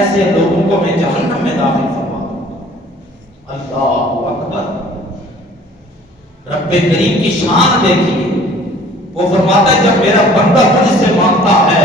ایسے لوگوں کو میں جہنم میں داخل فرما دوں گا۔ اللہ اکبر! رب کریم کی شان دیکھیے، وہ فرماتا ہے جب میرا بندہ مجھ سے مانگتا ہے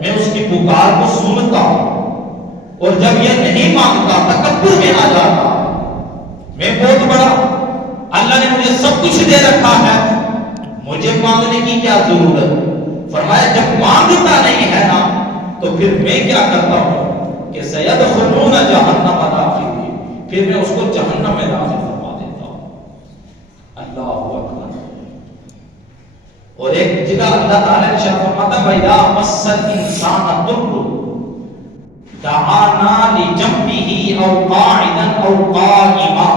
میں اس کی پکار کو سنتا ہوں، اور جب یہ نہیں مانگتا تکبر میں آ جاتا میں بہت بڑا، اللہ نے مجھے سب کچھ دے رکھا ہے، مجھے مانگنے کی کیا ضرورت؟ فرمایا جب مانگتا نہیں ہے نا تو پھر میں کیا کرتا ہوں کہ سیدخلون جہنم داخلین، پھر میں اس کو جہنم میں داخل فرما دیتا ہوں۔ اللہ اکبر! اور ایک جگہ اللہ تعالیٰ نے ارشاد فرماتا ہے وَإِذَا مَسَّ الْإِنسَانَ ضُرٌّ دَعَانَا لِجَنبِهِ أَوْ قَاعِدًا أَوْ قَائِمًا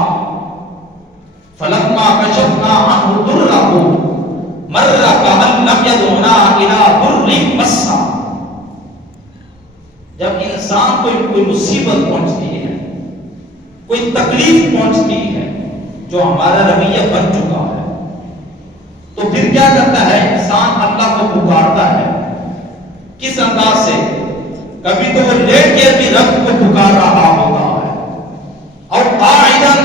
فَلَمَّا كَشَفْنَا عَنْهُ ضُرَّهُ مَرَّ كَأَن لَّمْ يَدْعُنَا إِلَىٰ ضُرٍّ مَسَّهُ۔ جب انسان کو کوئی مصیبت پہنچتی ہے، کوئی تکلیف پہنچتی ہے جو ہمارا رویہ بن چکا ہے، تو پھر کیا کرتا ہے انسان؟ اللہ کو پکارتا ہے۔ کس انداز سے؟ کبھی تو وہ لیٹ کے بھی رب کو پکار رہا ہوتا ہے، اور قاعداً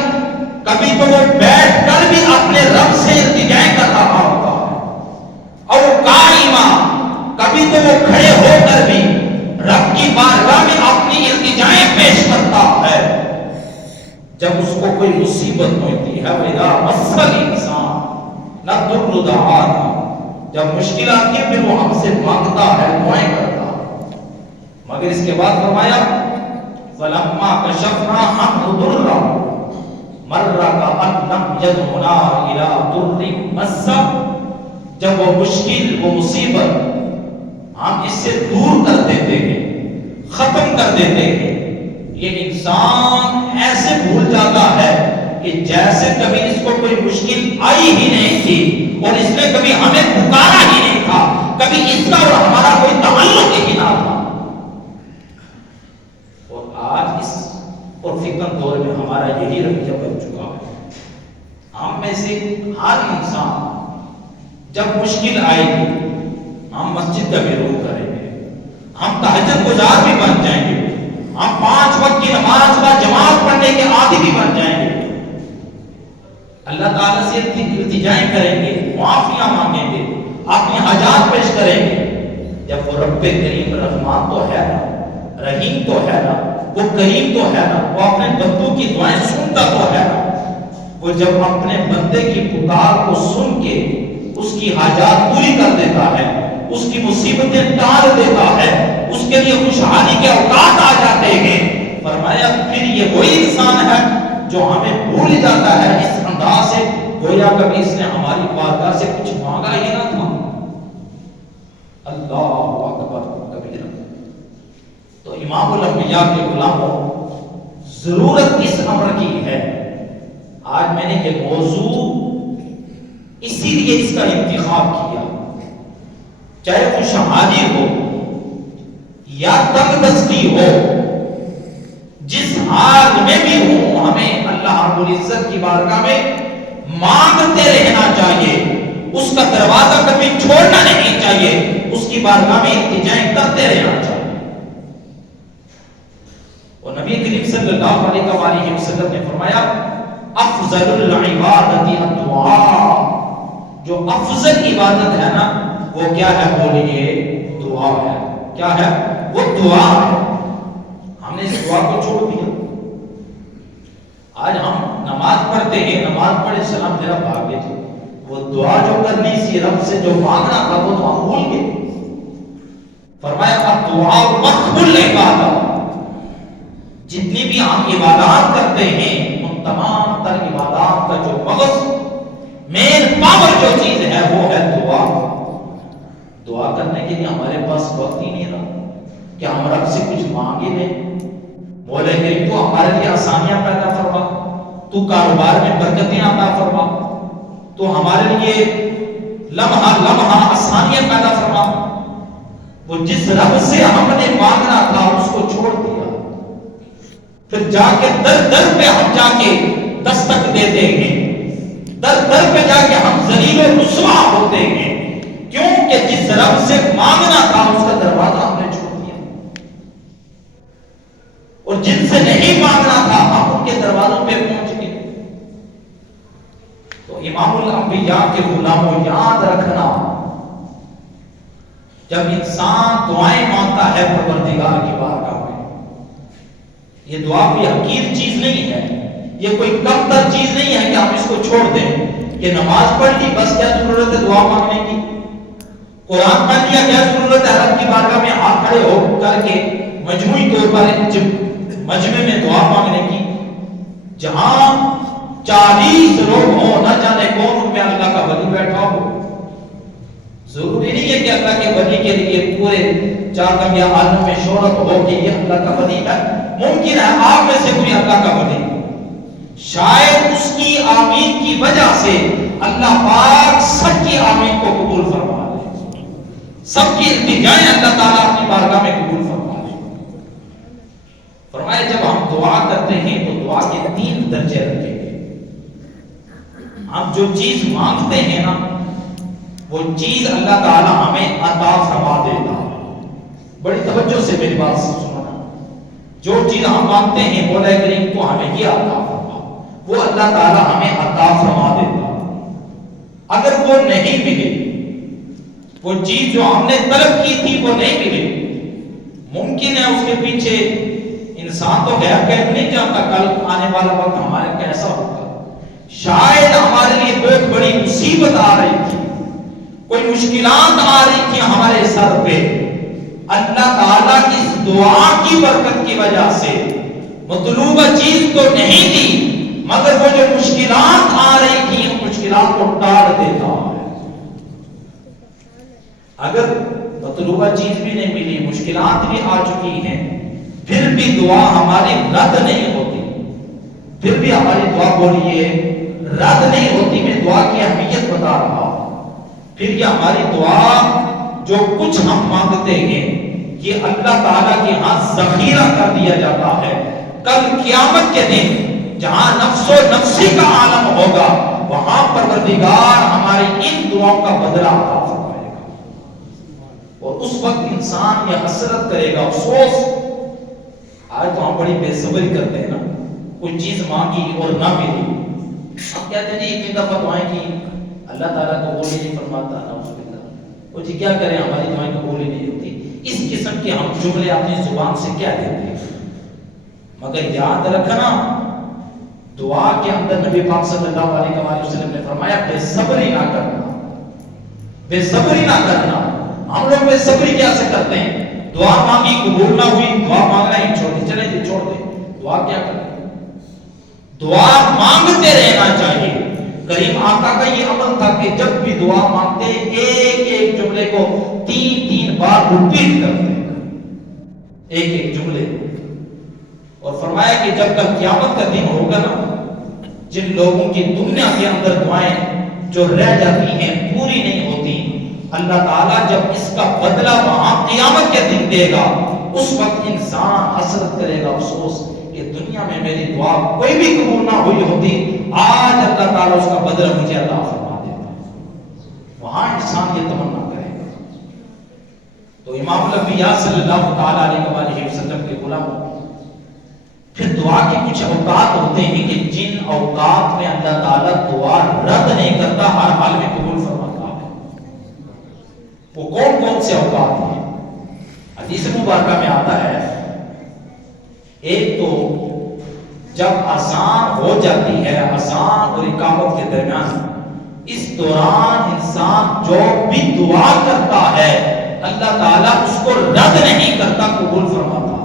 کبھی تو وہ بیٹھ کر بھی اپنے رب سے التجائیں کر رہا ہوتا ہے، اور قائما کبھی تو وہ کھڑے ہو کر بھی رب کی بارگاہ میں اپنی التجائیں پیش کرتا ہے۔ جب اس کو کوئی مصیبت ہوتی ہے وَإِذَا مَسَّ الْإِنسَانَ نَضُرٌّ دَعَانَا، جب مشکل آتی ہے پھر وہ ہم سے مانگتا ہے، دعائیں کرتا ہے، مگر اس کے بعد فرمایا فَلَمَّا كَشَفْنَا عَنْهُ ضُرَّهُ مَرَّ كَأَن لَّمْ يَدْعُنَا إِلَىٰ ضُرٍّ مَسَّهُ، جب وہ مشکل، وہ مصیبت ہم اس سے دور کر دیتے ہیں، ختم کر دیتے ہیں، یہ انسان ایسے بھول جاتا ہے کہ جیسے کبھی اس کو کوئی مشکل آئی ہی نہیں تھی، اور اس نے کبھی ہمیں پکارا ہی نہیں تھا، کبھی اس کا اور ہمارا کوئی تعلق ہی نہ تھا۔ اور آج اس اور فتن دور میں ہمارا یہی رویہ بن چکا ہے۔ ہم میں سے ہر انسان جب مشکل آئے گی ہم مسجد کا بھی رخ کریں گے، ہم تہجد گزار بھی بن جائیں گے، ہم 5 وقت کی نماز کا جماعت پڑھنے کے عادی بھی بن جائیں گے، اللہ تعالیٰ سے التجائیں کریں گے، معافیاں مانگیں گے، اپنی حاجات پیش کریں گے۔ جب وہ رب کریم رحمان تو ہے نا، رحیم تو ہے نا، وہ کریم تو ہے نا، وہ اپنے بندوں کی دعائیں سنتا تو ہے نا، وہ جب اپنے بندے کی پکار کو سن کے اس کی حاجات پوری کر دیتا ہے، اس کی مصیبتیں ٹال دیتا ہے، اس کے لیے خوشحالی کے اوقات آ جاتے ہیں، فرمایا پھر یہ وہی انسان ہے جو ہمیں بھول جاتا ہے اس انداز سے گویا کبھی اس نے ہماری بارگاہ سے کچھ مانگا ہی نہ تھا۔ اللہ اکبر کبیرہ! تو امام الانبیاء کے غلاموں، ضرورت اس امر کی ہے۔ آج میں نے یہ موضوع اسی لیے اس کا انتخاب کیا، چاہے خوشحالی ہو یا تنگ دستی ہو، جس حال میں بھی ہو ہمیں اللہ رب العزت کی بارگاہ میں مانگتے رہنا چاہیے، اس کا دروازہ کبھی چھوڑنا نہیں چاہیے، اس کی بارگاہ میں التجائیں کرتے رہنا چاہیے۔ اور نبی کریم صلی اللہ علیہ وسلم نے فرمایا افضل العبادت الدعاء، جو افضل عبادت ہے نا وہ کیا ہے؟ بولیے دعا ہے۔ کیا ہے؟ وہ دعا ہے۔ ہم نے اس دعا کو چھوڑ دیا۔ آج ہم نماز پڑھتے ہیں، نماز پڑھے سلام پھیرا بھاگ گئے، وہ دعا جو کرنی سی رب سے جو مانگنا تھا وہ تو ہم بھول گئے۔ فرمایا الدعاء مقبول عبادت، جتنی بھی ہم عبادات کرتے ہیں ان تمام تر عبادات کا جو مغز مین پاور جو چیز ہے وہ ہے دعا۔ دعا کرنے کے لیے ہمارے پاس وقت ہی نہیں رہا کہ ہم رب سے کچھ مانگے نہیں۔ بولے کہ تو ہمارے لیے آسانیاں پیدا فرما، تو کاروبار میں برکتیں عطا فرما، تو ہمارے لیے لمحہ لمحہ آسانیاں پیدا فرما۔ وہ جس رب سے ہم نے مانگنا تھا اس کو چھوڑ دیا، پھر جا کے در در پہ ہم جا کے دستک دیتے ہیں، در در پہ جا کے ہم ذلیل و رسوا ہوتے ہیں، کیونکہ جس رب سے مانگنا تھا اس کا دروازہ ہم نے چھوڑ دیا۔ اور جن سے نہیں مانگنا تھا ہم ان کے دروازوں پہ پہنچ گئے. تو امام الانبیاء کے غلاموں یاد رکھنا، جب انسان دعائیں مانگتا ہے پروردگار کی بارگاہ میں، یہ دعا کوئی حقیر چیز نہیں ہے، یہ کوئی کم تر چیز نہیں ہے کہ ہم اس کو چھوڑ دیں. یہ نماز پڑھ لی بس کیا ضرورت ہے دعا مانگنے کی؟ قرآن پڑھ لیا کیا ضرورت ہے رب کی بارگاہ میں ہاتھ کھڑے ہو کر کے مجموعی طور پر مجمع میں دعا مانگنے کی؟ جہاں 40 لوگ ہوں، نہ جانے کون ان میں اللہ کا ولی بیٹھا ہو. ضروری نہیں ہے کہ اللہ کے ولی کے لیے پورے چار یا عالم میں شہرت ہو کہ یہ اللہ کا ولی ہے. ممکن ہے آپ میں سے کوئی اللہ کا ولی، شاید اس کی آمین کی وجہ سے اللہ پاک سب کی آمین کو قبول فرما لے، سب کی التجائیں اللہ تعالیٰ اپنی بارگاہ میں قبول فرما لے. فرمایا جب ہم دعا کرتے ہیں تو دعا کے 3 درجے رکھیں گے. ہم جو چیز مانگتے ہیں نا وہ چیز اللہ تعالیٰ ہمیں عطا فرما دیتا ہے. بڑی توجہ سے میری بات سننا، جو چیز ہم مانگتے ہیں مولا کریم کو ہمیں یہ عطا فرما، وہ اللہ تعالیٰ ہمیں عطا فرما دیتا ہے. اگر وہ نہیں ملے، وہ چیز جو ہم نے طلب کی تھی وہ نہیں ملے، ممکن ہے اس کے پیچھے انسان تو غیب نہیں جانتا کل آنے والا وقت ہمارے کیسا ہوگا. شاید ہمارے لیے بہت بڑی مصیبت آ رہی تھی، کوئی مشکلات آ رہی تھی ہمارے سر پہ، اللہ تعالیٰ کی اس دعا کی برکت کی وجہ سے مطلوبہ چیز تو نہیں دی، مگر وہ جو مشکلات آ رہی تھی ان مشکلات کو ٹال دیتا ہے. اگر مطلوبہ چیز بھی نہیں ملی، مشکلات بھی آ چکی ہیں، پھر بھی دعا ہماری رد نہیں ہوتی، پھر بھی ہماری دعا بولیے رد نہیں ہوتی. میں دعا کی اہمیت بتا رہا ہوں. پھر یہ ہماری دعا جو کچھ ہم مانگتے ہیں یہ اللہ تعالیٰ کے ہاں ذخیرہ کر دیا جاتا ہے. کل قیامت کے دن جہاں نفس و نفسی کا عالم ہوگا وہاں پروردگار ہماری ان دعاؤں کا بدلہ عطا فرمائے گا. اور اس وقت انسان یہ حسرت کرے گا، افسوس. آج تو ہم بڑی بے صبری کرتے ہیں نا، کوئی چیز مانگی اور نہ ملی، ہم کہتے ہیں جی اتنی دفعہ دعائیں کی اللہ تعالیٰ قبول ہی نہیں فرماتا. وہ جی کیا کریں ہماری دعائیں قبول ہی نہیں ہوتی. اس قسم کے ہم جملے اپنی زبان سے کیا دیتے ہیں. مگر یاد رکھنا دعا کے اندر نبی پاک صلی اللہ علیہ وسلم نے فرمایا بے صبری نہ کرنا، بے صبری نہ کرنا. ہم لوگ بے صبری کیسے کرتے ہیں؟ دعا مانگی قبول نہ ہوئی، دعا مانگنا ہی چھوڑ دیں، چلیں جی چھوڑ دیں. دعا کیا کریں؟ دعا مانگتے رہنا چاہیے. کریم آقا کا یہ عمل تھا کہ جب بھی دعا مانگتے ایک ایک جملے کو 3 بار ریپیٹ کرتے، ایک ایک جملے. اور فرمایا کہ جب کل قیامت کا دن ہوگا نا، جن لوگوں کی دنیا کے اندر دعائیں جو رہ جاتی ہیں پوری نہیں ہوتی، اللہ تعالیٰ جب اس کا بدلہ وہاں قیامت کے دن دے گا اس وقت انسان حسرت کرے گا، افسوس کہ دنیا میں میری دعا کوئی بھی قبول نہ ہوئی ہوتی، آج اللہ تعالیٰ اس کا بدلہ مجھے عطا فرما دیتا. وہاں انسان یہ تمنا کرے گا. تو امام الانبیاء صلی اللہ تعالیٰ علیہ وسلم کے غلام پھر دعا کے کچھ اوقات ہوتے ہیں کہ جن اوقات میں اللہ تعالیٰ دعا رد نہیں کرتا، ہر حال میں قبول فرماتا ہے. وہ کون کون سے اوقات ہیں؟ حدیث مبارکہ میں آتا ہے، ایک تو جب اذان ہو جاتی ہے، اذان اور اقامت کے درمیان، اس دوران انسان جو بھی دعا کرتا ہے اللہ تعالیٰ اس کو رد نہیں کرتا، قبول فرماتا ہے.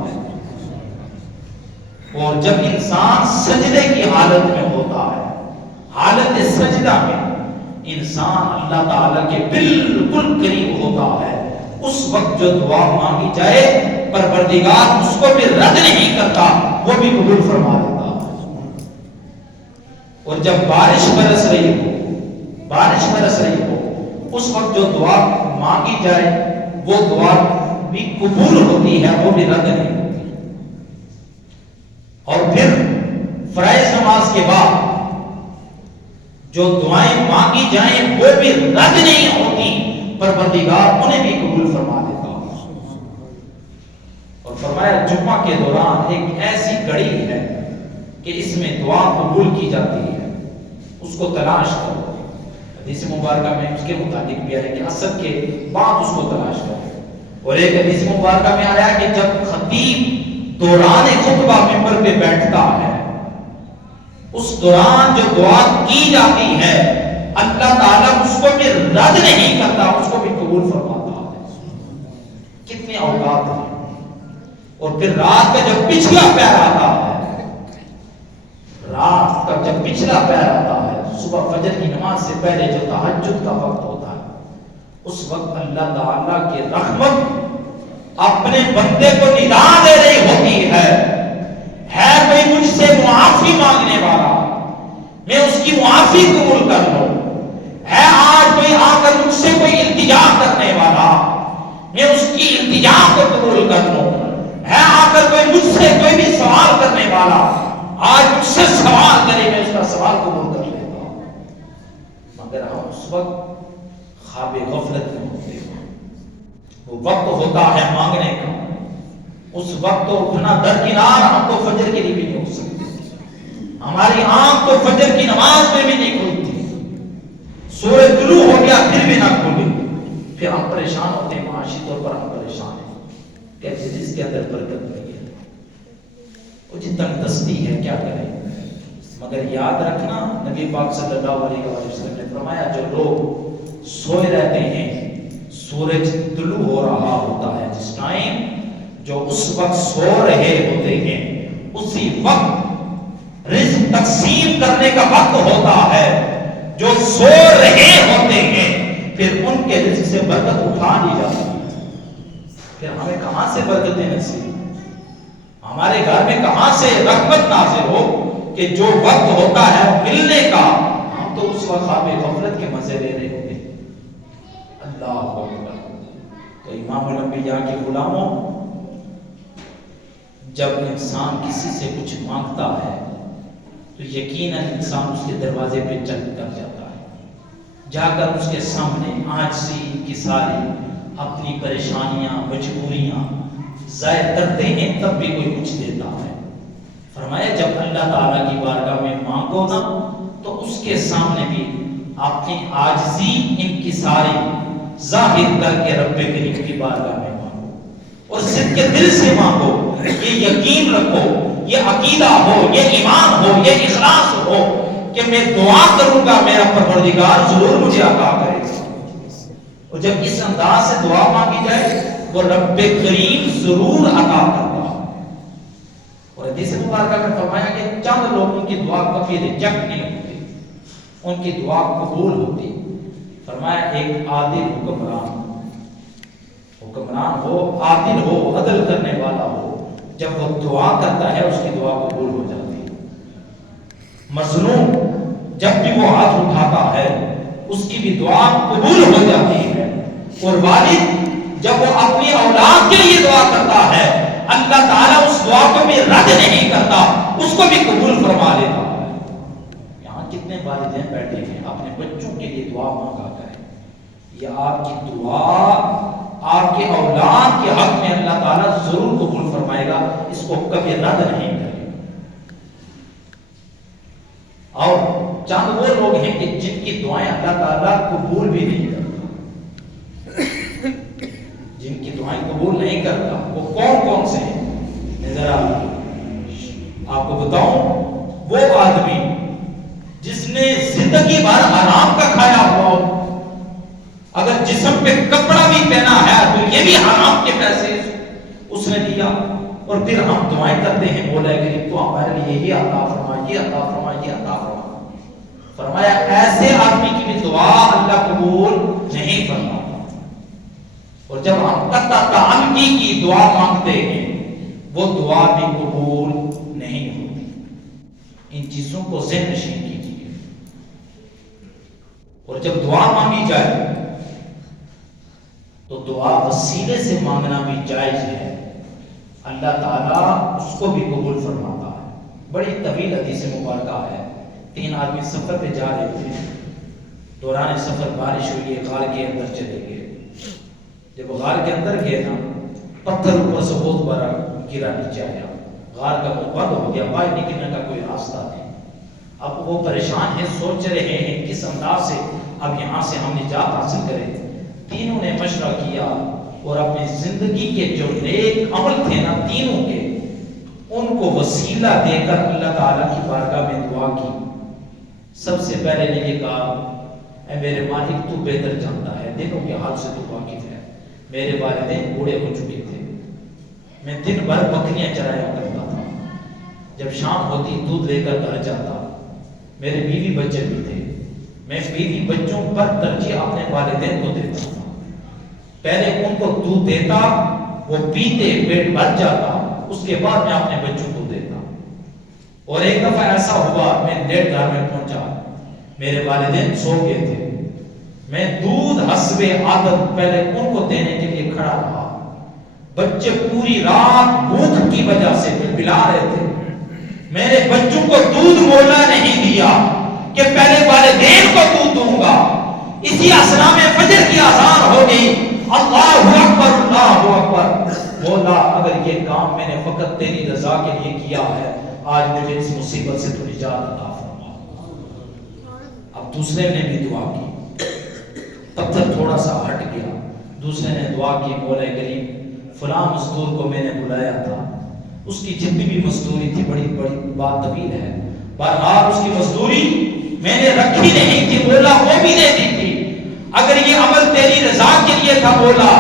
اور جب انسان سجدے کی حالت میں ہوتا ہے، حالت سجدہ میں انسان اللہ تعالیٰ کے بالکل قریب ہوتا ہے، اس وقت جو دعا مانگی جائے پروردگار اس کو بھی رد نہیں کرتا، وہ بھی قبول فرما دیتا. اور جب بارش برس رہی ہو اس وقت جو دعا مانگی جائے وہ دعا بھی قبول ہوتی ہے، وہ بھی رد نہیں ہوتی. اور پھر فرائض نماز کے بعد جو دعائیں مانگی جائیں وہ بھی رد نہیں ہوتی، پروردگار انہیں بھی قبول فرما دیتا. اور اور فرمایا جمعہ کے دوران ایک ایسی گھڑی ہے کہ اس میں دعا قبول کی جاتی ہے، اس کو تلاش کرو۔ حدیث مبارکہ میں اس کے متعلق بھی ہے کہ عصر کے بعد اس کو تلاش کرو۔ اور ایک حدیث مبارکہ میں آیا کہ جب خطیب دوران خطبہ منبر پہ بیٹھتا ہے، اس دوران جو دعا کی جاتی ہے اللہ تعالیٰ اس کو بھی رد نہیں کرتا، اس کو بھی قبول فرماتا ہے۔ کتنے اوقات ہیں۔ اور پھر رات کا جب پچھلا پہر آتا ہے، رات کا جب پچھلا پہر آتا ہے، صبح فجر کی نماز سے پہلے جو تہجد کا وقت ہوتا ہے، اس وقت اللہ تعالیٰ کی رحمت اپنے بندے کو ندا دے رہی ہوتی ہے کوئی مجھ سے معافی مانگنے والا، میں اس کی معافی قبول کر لوں، ہے آج کوئی آ کر مجھ سے کوئی التجا کرنے والا، میں اس کی التجا کو قبول کر لوں، ہے آ کر کوئی مجھ سے کوئی بھی سوال کرنے والا، آج مجھ سے سوال کرے میں اس کا سوال قبول کر لیتا ہوں۔ مگر ہم اس وقت خواب غفلت میں ہوتے ہیں، وہ وقت ہوتا ہے مانگنے کا، اس وقت تو اٹھنا درکنار، ہم تو فجر کے لیے بھی نہیں اٹھ سکتے، ہماری آنکھ تو فجر کی نماز میں بھی نہیں کھلتی، سورج طلوع ہو گیا پھر بھی نہ کھلی، پھر ہم پریشان ہوتے ہیں، معاشی طور پر ہم پریشان ہیں، کیسے جس کے اندر برکت نہیں ہے، وہ جتنا دستی ہے کیا کریں۔ مگر یاد رکھنا نبی پاک صلی اللہ علیہ وسلم نے فرمایا جو لوگ سوئے رہتے ہیں، سورج طلوع ہو رہا ہوتا ہے، جس ٹائم جو اس وقت سو رہے ہوتے ہیں، اسی وقت رزق تقسیم کرنے کا وقت ہوتا ہے، جو سو رہے ہوتے ہیں پھر ان کے رزق سے برکت اٹھا لی جاتی ہے۔ پھر ہمیں کہاں سے برکتیں نصیب، ہمارے گھر میں کہاں سے رحمت نازل ہو کہ جو وقت ہوتا ہے ملنے کا، ہم تو اس وقت خواب غفلت کے مزے لے رہے ہوتے ہیں۔ اللہ اکبر۔ تو امام الانبیاء کے غلاموں، جب انسان کسی سے کچھ مانگتا ہے تو یقیناً انسان اس کے دروازے پہ چل کر جاتا ہے، جا کر اس کے سامنے عاجزی انکساری اپنی پریشانیاں مجبوریاں ظاہر کرتے ہیں، تب بھی کوئی کچھ دیتا ہے۔ فرمایا جب اللہ تعالیٰ کی بارگاہ میں مانگو نا تو اس کے سامنے بھی اپنی عاجزی انکساری ظاہر کر کے رب کریم کی بارگاہ میں مانگو، اور صدق کے دل سے مانگو، یہ یقین رکھو، یہ عقیدہ ہو، یہ ایمان ہو، یہ اخلاص ہو کہ میں دعا کروں گا میرا پروردگار ضرور مجھے عطا کرے گا۔ اور جب اس انداز سے دعا مانگی جائے وہ رب کریم ضرور عطا کرتا ہے۔ اور حدیث مبارکہ میں فرمایا کہ چند لوگوں کی دعا کبھی ریجیکٹ نہیں ہوتی، ان کی دعا قبول ہوتی۔ فرمایا ایک عادل حکمران ہو، عادل ہو، عدل کرنے والا ہو، جب وہ دعا کرتا ہے اس کی دعا قبول ہو جاتی ہے۔ مظلوم جب بھی وہ ہاتھ اٹھاتا ہے اس کی بھی دعا قبول ہو جاتی ہے۔ اور والد جب وہ اپنی اولاد کے لیے دعا کرتا ہے اللہ تعالیٰ اس دعا کو بھی رد نہیں کرتا، اس کو بھی قبول فرما لیتا ہے۔ یہاں کتنے والدین بیٹھے ہیں اپنے بچوں کے لیے دعا مانگا کریں، یہ آپ کی دعا آپ کے اولاد کے حق میں اللہ تعالیٰ ضرور قبول فرمائے گا، اس کو کبھی رد نہیں کرے گا۔ اور چند وہ لوگ ہیں کہ جن کی دعائیں اللہ تعالیٰ قبول بھی نہیں کرتا، جن کی دعائیں قبول نہیں کرتا، وہ کون کون سے ہیں؟ ذرا آپ کو بتاؤں، وہ آدمی جس نے زندگی بھر حرام کا کھایا ہوا ہو، اگر جسم پہ کپڑا بھی پہنا ہے تو یہ بھی حرام کے پیسے اس نے دیا، اور پھر ہم دعائیں کرتے ہیں مولا کریم تو ہمارے لیے یہ عطا فرما، یہ عطا فرما، یہ عطا فرما۔ فرمایا ایسے آدمی کی بھی دعا اللہ قبول نہیں فرماتا۔ اور جب ہم تعلقی کی دعا مانگتے ہیں وہ دعا بھی قبول نہیں ہوتی۔ ان چیزوں کو ذہن نشین کیجیے۔ اور جب دعا مانگی جائے تو دعا وسیلے سے مانگنا بھی جائز ہے، اللہ تعالیٰ اس کو بھی قبول فرماتا ہے۔ بڑی طویل حدیث مبارکہ ہے، 3 آدمی سفر پہ جا رہے تھے، دوران سفر بارش ہوئی ہے، غار کے اندر چلے گئے۔ جب غار کے اندر گئے نا، پتھر اوپر سے بہت بڑا گرا نیچے آیا، غار کا منہ بند ہو گیا، باہر نکلنے کا کوئی راستہ نہیں۔ اب وہ پریشان ہیں، سوچ رہے ہیں کس انداز سے اب یہاں سے ہم نجات حاصل کریں۔ تینوں نے مشورہ کیا اور اپنی زندگی کے جو نیک عمل تھے نا تینوں کے، ان کو وسیلہ دے کر اللہ تعالیٰ کی بارگاہ میں دعا کی۔ سب سے پہلے نے یہ کہا، اے میرے مالک تو بہتر جانتا ہے، دنوں کے حال سے تو واقف ہے، میرے والدین بوڑھے ہو چکے تھے، میں دن بھر بکریاں چرایا کرتا تھا، جب شام ہوتی دودھ لے کر گھر جاتا، میرے بیوی بچے بھی تھے، میں بیوی بچوں پر ترجیح اپنے والدین کو دیتا تھا، پہلے ان کو دودھ دیتا، وہ پیتے، پیٹ بھر جاتا، اس کے بعد میں اپنے بچوں کو دیتا۔ اور ایک دفعہ ایسا ہوا، میں لیٹ گھر میں پہنچا، میرے والدین سو گئے تھے، میں دودھ حسب عادت پہلے ان کو دینے کے لیے کھڑا رہا، بچے پوری رات بھوک کی وجہ سے بلبلا رہے تھے، میں نے بچوں کو دودھ مولا نہیں دیا کہ پہلے والدین کو دودھ دوں گا۔ اسی اسنا میں فجر کی اذان ہو گئی، اللہ اکبر اللہ اکبر، مولا اگر یہ کام میں نے فقط تیری رضا کے لیے کیا ہے، آج مجھے اس مصیبت سے تو نجات عطا فرما۔ اب دوسرے نے بھی دعا کی، پتھر تھوڑا سا ہٹ گیا، دوسرے نے دعا کی، مولا کریم فلاں مزدور کو میں نے بلایا تھا، اس کی جتنی بھی مزدوری تھی، بڑی بات طویل ہے، بہرحال اس کی مزدوری میں نے رکھی نہیں تھی، مولا وہ بھی دے دی تھی، اگر یہ عمل تیری رضا کے لیے تھا مولا،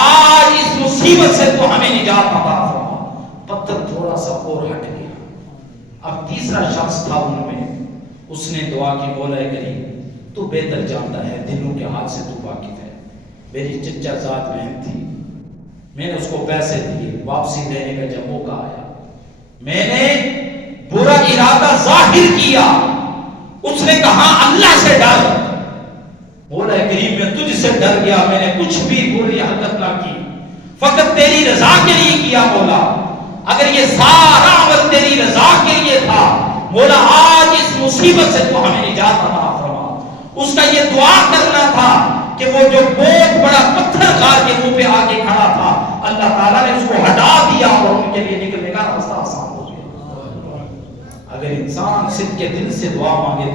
آج اس مصیبت سے تو ہمیں نجات عطا فرما۔ پتھر تھوڑا سا اور ہٹ گیا۔ اب تیسرا شخص تھا ان میں، اس نے دعا کی، مولا کریم تو بہتر جانتا ہے، دلوں کے حال سے تو واقف ہے، میری چچا ذات بہن تھی، میں نے اس کو پیسے دیے، واپسی دینے کا جب موقع آیا، میں نے برا ارادہ ظاہر کیا، اس نے کہا اللہ سے ڈر، مولا کریم میں تجھ سے ڈر گیا، میں نے کچھ بھی بری حرکت نہ کی، فقط تیری رضا کے لیے کیا مولا، اگر یہ سارا عمل تیری رضا کے لیے تھا مولا، آج اس مصیبت سے تو ہمیں نجات عطا فرما۔ اس کا یہ دعا کرنا تھا کہ وہ جو بہت بڑا پتھر غار کے منہ پہ آ کے کھڑا تھا، اللہ تعالیٰ نے اس کو ہٹا دیا اور ان کے لیے نکلنے کا راستہ آسان ہو گیا۔ اگر انسان صدق کے دل سے دعا مانگے